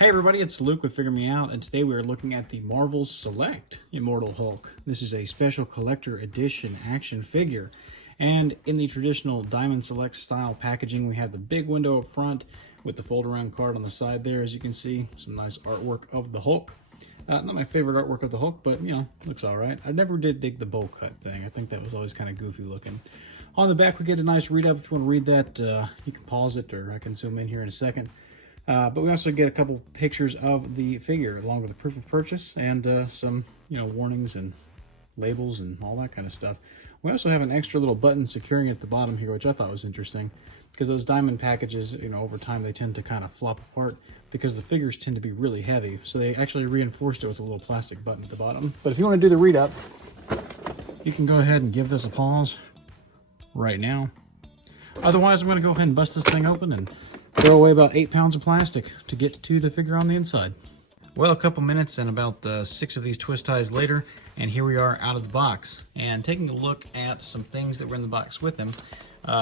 Hey everybody, it's Luke with Figure Me Out, and today we are looking at the Marvel Select Immortal Hulk. This is a special collector edition action figure, and in the traditional Diamond Select style packaging, we have the big window up front with the fold around card on the side there. As you can see, some nice artwork of the Hulk. Not my favorite artwork of the Hulk, but you know, looks alright. I never did dig the bowl cut thing. I think that was always kind of goofy looking. On the back we get a nice read up. If you want to read that, you can pause it, or I can zoom in here in a second. But we also get a couple pictures of the figure along with a proof of purchase and some, warnings and labels and all that kind of stuff. We also have an extra little button securing it at the bottom here, which I thought was interesting, because those diamond packages, over time they tend to kind of flop apart because the figures tend to be really heavy. So they actually reinforced it with a little plastic button at the bottom. But if you want to do the read up, you can go ahead and give this a pause right now. Otherwise, I'm going to go ahead and bust this thing open and throw away about 8 pounds of plastic to get to the figure on the inside. Well, a couple minutes and about 6 of these twist ties later, and here we are out of the box. And taking a look at some things that were in the box with them.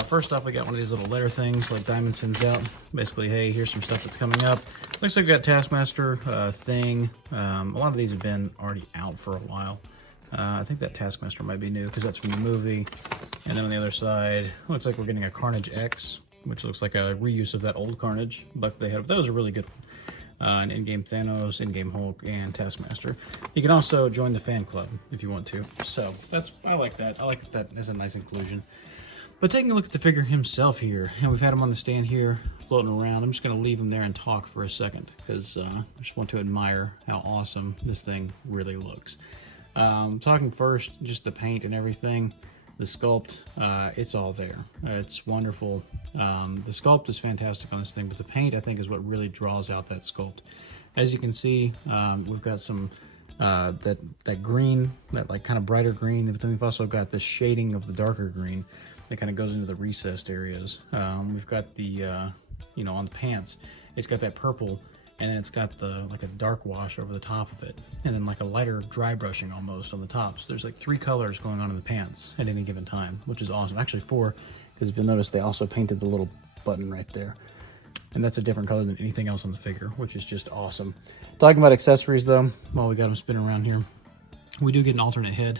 First off, we got one of these little letter things like Diamond sends out. Basically, hey, here's some stuff that's coming up. Looks like we got Taskmaster, Thing. A lot of these have been already out for a while. I think that Taskmaster might be new because that's from the movie. And then on the other side, looks like we're getting a Carnage X, which looks like a reuse of that old Carnage, but they have those are really good. An in-game Thanos, in-game Hulk, and Taskmaster. You can also join the fan club if you want to. So I like that. I like that as a nice inclusion. But taking a look at the figure himself here, and we've had him on the stand here floating around. I'm just going to leave him there and talk for a second because I just want to admire how awesome this thing really looks. Talking first, just the paint and everything. The sculpt, it's all there. It's wonderful. The sculpt is fantastic on this thing, but the paint, I think, is what really draws out that sculpt. As you can see, we've got some that green, that like kind of brighter green, but then we've also got the shading of the darker green that kind of goes into the recessed areas. We've got the, on the pants, it's got that purple, and then it's got the like a dark wash over the top of it, and then like a lighter dry brushing almost on the top. So there's like 3 colors going on in the pants at any given time, which is awesome. Actually 4, because if you'll notice, they also painted the little button right there, and that's a different color than anything else on the figure, which is just awesome. Talking about accessories though, while we got them spinning around here, we do get an alternate head.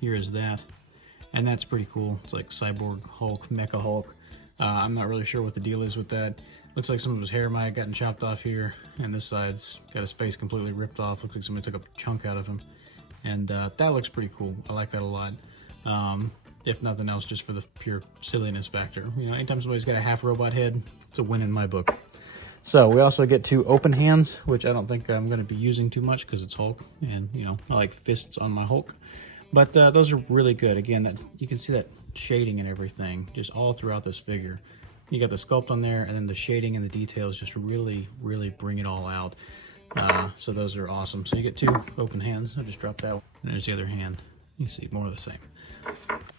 Here is that, and that's pretty cool. It's like Cyborg Hulk, Mecha Hulk. I'm not really sure what the deal is with that. Looks like some of his hair might have gotten chopped off here, and this side's got his face completely ripped off. Looks like somebody took a chunk out of him, and that looks pretty cool. I like that a lot. If nothing else, just for the pure silliness factor. Anytime somebody's got a half robot head, it's a win in my book. So we also get 2 open hands, which I don't think I'm going to be using too much because it's Hulk, and I like fists on my Hulk. But those are really good. Again, you can see that shading and everything just all throughout this figure. You got the sculpt on there, and then the shading and the details just really, really bring it all out. So those are awesome. So you get 2 open hands. I'll just drop that one. And there's the other hand. You see more of the same.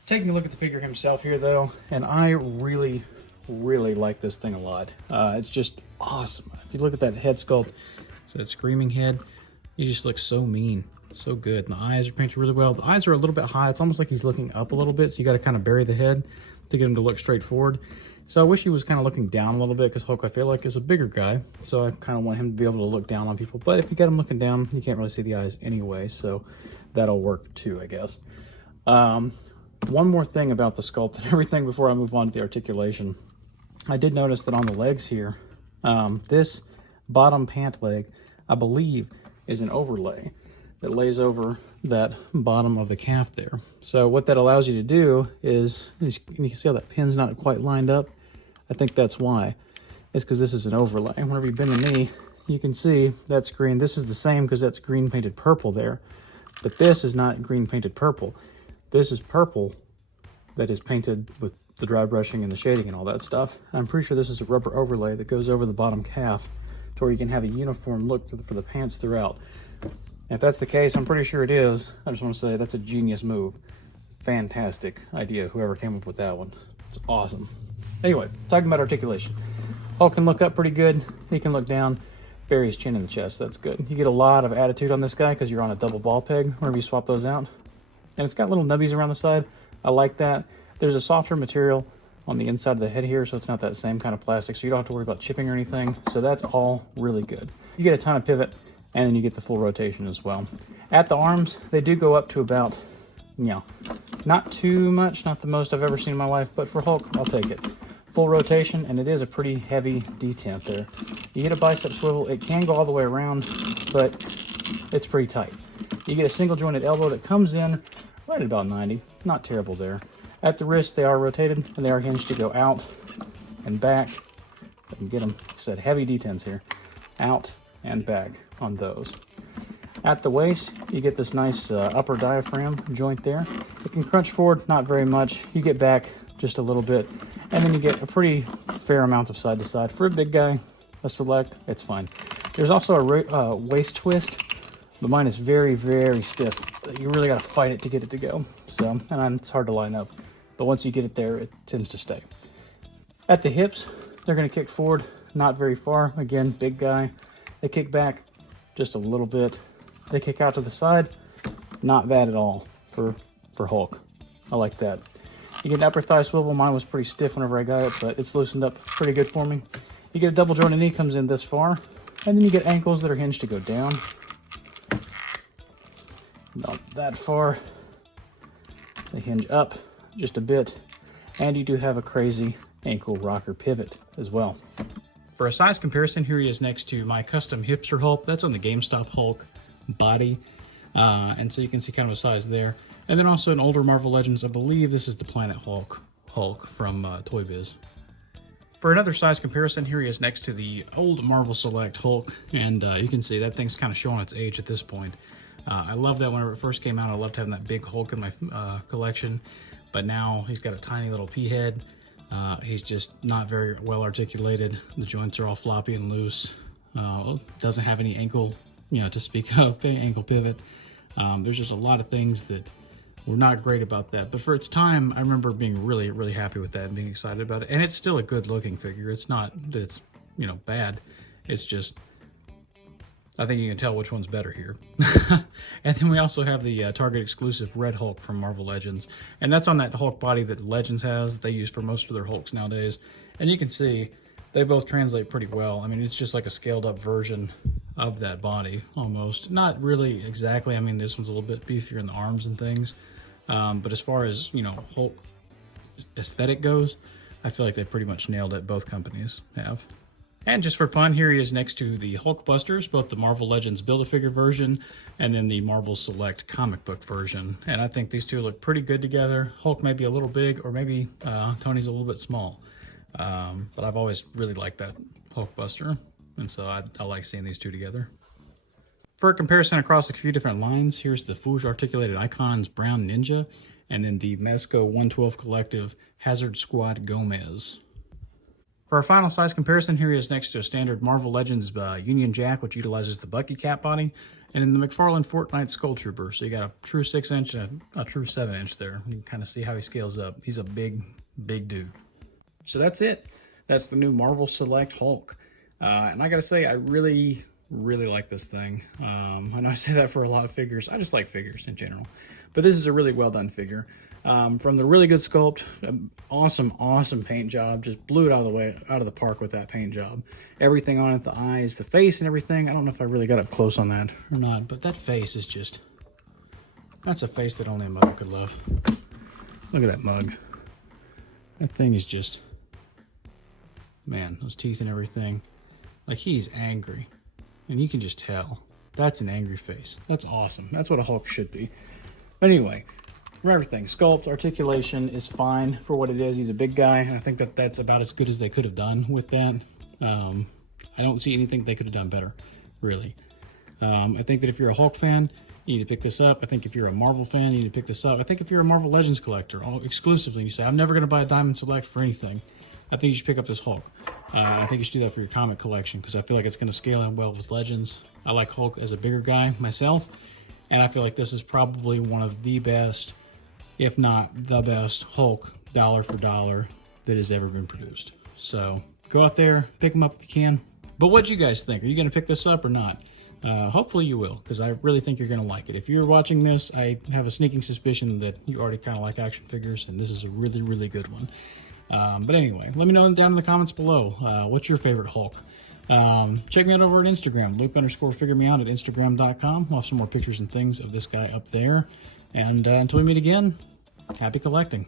Taking a look at the figure himself here, though, and I really, really like this thing a lot. It's just awesome. If you look at that head sculpt, so that screaming head, he just looks so mean. So good. And the eyes are painted really well. The eyes are a little bit high. It's almost like he's looking up a little bit, so you got to kind of bury the head to get him to look straight forward. So I wish he was kind of looking down a little bit, because Hulk, I feel like, is a bigger guy. So I kind of want him to be able to look down on people. But if you get him looking down, you can't really see the eyes anyway. So that'll work too, I guess. One more thing about the sculpt and everything before I move on to the articulation. I did notice that on the legs here, this bottom pant leg, I believe, is an overlay that lays over that bottom of the calf there. So what that allows you to do is you can see how that pin's not quite lined up. I think that's why. It's because this is an overlay. Whenever you bend the knee, you can see that's green. This is the same because that's green painted purple there. But this is not green painted purple. This is purple that is painted with the dry brushing and the shading and all that stuff. I'm pretty sure this is a rubber overlay that goes over the bottom calf to where you can have a uniform look for the pants throughout. If that's the case, I'm pretty sure it is. I just want to say that's a genius move. Fantastic idea, whoever came up with that one. It's awesome. Anyway, talking about articulation. Hulk can look up pretty good. He can look down. Bury his chin in the chest. That's good. You get a lot of attitude on this guy because you're on a double ball peg whenever you swap those out. And it's got little nubbies around the side. I like that. There's a softer material on the inside of the head here, so it's not that same kind of plastic, so you don't have to worry about chipping or anything. So that's all really good. you get a ton of pivot, and then you get the full rotation as well. At the arms, they do go up to about, you know, not too much, not the most I've ever seen in my life, but for Hulk, I'll take it. Full rotation, and it is a pretty heavy detent there. You get a bicep swivel, it can go all the way around, but it's pretty tight. You get a single jointed elbow that comes in right at about 90, not terrible there. At the wrist, they are rotated, and they are hinged to go out and back. You can get them, like I said, heavy detents here, out and back on those. At the waist, you get this nice upper diaphragm joint there. It can crunch forward, not very much. You get back just a little bit, and then you get a pretty fair amount of side to side. For a big guy, a Select, it's fine. There's also a waist twist, but mine is very, very stiff. You really got to fight it to get it to go. So, and it's hard to line up, but once you get it there, it tends to stay. At the hips, they're going to kick forward, not very far. Again, big guy. They kick back just a little bit. They kick out to the side, not bad at all for Hulk. I like that. You get an upper thigh swivel. Mine was pretty stiff whenever I got it, but it's loosened up pretty good for me. You get a double jointed knee, comes in this far, and then you get ankles that are hinged to go down. Not that far. They hinge up just a bit, and you do have a crazy ankle rocker pivot as well. For a size comparison, here he is next to my custom hipster Hulk. That's on the GameStop Hulk body, and so you can see kind of a size there. And then also an older Marvel Legends, I believe this is the Planet Hulk from Toy Biz. For another size comparison, here he is next to the old Marvel Select Hulk, and you can see that thing's kind of showing its age at this point. I love that whenever it first came out. I loved having that big Hulk in my collection, but now he's got a tiny little pea head. He's just not very well articulated. The joints are all floppy and loose. Doesn't have any ankle, to speak of, any ankle pivot. There's just a lot of things that were not great about that. But for its time, I remember being really, really happy with that and being excited about it. And it's still a good looking figure. It's not that it's, bad. It's just, I think you can tell which one's better here. And then we also have the Target exclusive Red Hulk from Marvel Legends. And that's on that Hulk body that Legends has, they use for most of their Hulks nowadays. And you can see they both translate pretty well. I mean, it's just like a scaled up version of that body, almost. Not really exactly. I mean, this one's a little bit beefier in the arms and things. But as far as, Hulk aesthetic goes, I feel like they pretty much nailed it, both companies have. And just for fun, here he is next to the Hulkbusters, both the Marvel Legends Build-A-Figure version and then the Marvel Select comic book version. And I think these two look pretty good together. Hulk may be a little big, or maybe Tony's a little bit small. But I've always really liked that Hulkbuster, and so I like seeing these two together. For a comparison across a few different lines, here's the Fouge Articulated Icons Brown Ninja, and then the Mezco 112 Collective Hazard Squad Gomez. For our final size comparison, here he is next to a standard Marvel Legends Union Jack, which utilizes the Bucky Cat body, and then the McFarlane Fortnite Skull Trooper. So you got a true 6-inch and a true 7-inch there. You can kind of see how he scales up. He's a big, big dude. So that's it. That's the new Marvel Select Hulk. And I gotta say, I really like this thing. I know I say that for a lot of figures. I just like figures in general. But this is a really well done figure. From the really good sculpt, awesome paint job. Just blew it out of the park with that paint job. Everything on it, the eyes, the face and everything. I don't know if I really got up close on that or not, but that face is just, that's a face that only a mug could love. Look at that mug. That thing is just, man, those teeth and everything. Like, he's angry. And you can just tell. That's an angry face. That's awesome. That's what a Hulk should be. But anyway, from everything, sculpt, articulation is fine for what it is. He's a big guy, and I think that that's about as good as they could have done with that. I don't see anything they could have done better, really. I think that if you're a Hulk fan, you need to pick this up. I think if you're a Marvel fan, you need to pick this up. I think if you're a Marvel Legends collector, exclusively, you say, I'm never going to buy a Diamond Select for anything, I think you should pick up this Hulk. I think you should do that for your comic collection, because I feel like it's going to scale in well with Legends. I like Hulk as a bigger guy myself, and I feel like this is probably one of the best, if not the best, Hulk dollar for dollar that has ever been produced. So go out there, pick them up if you can. But what do you guys think? Are you going to pick this up or not? Hopefully you will, because I really think you're going to like it. If you're watching this, I have a sneaking suspicion that you already kind of like action figures, and this is a really good one. But anyway, let me know down in the comments below, what's your favorite Hulk? Check me out over at Instagram, Luke_figuremeout at Instagram.com. We'll have some more pictures and things of this guy up there. And until we meet again, happy collecting.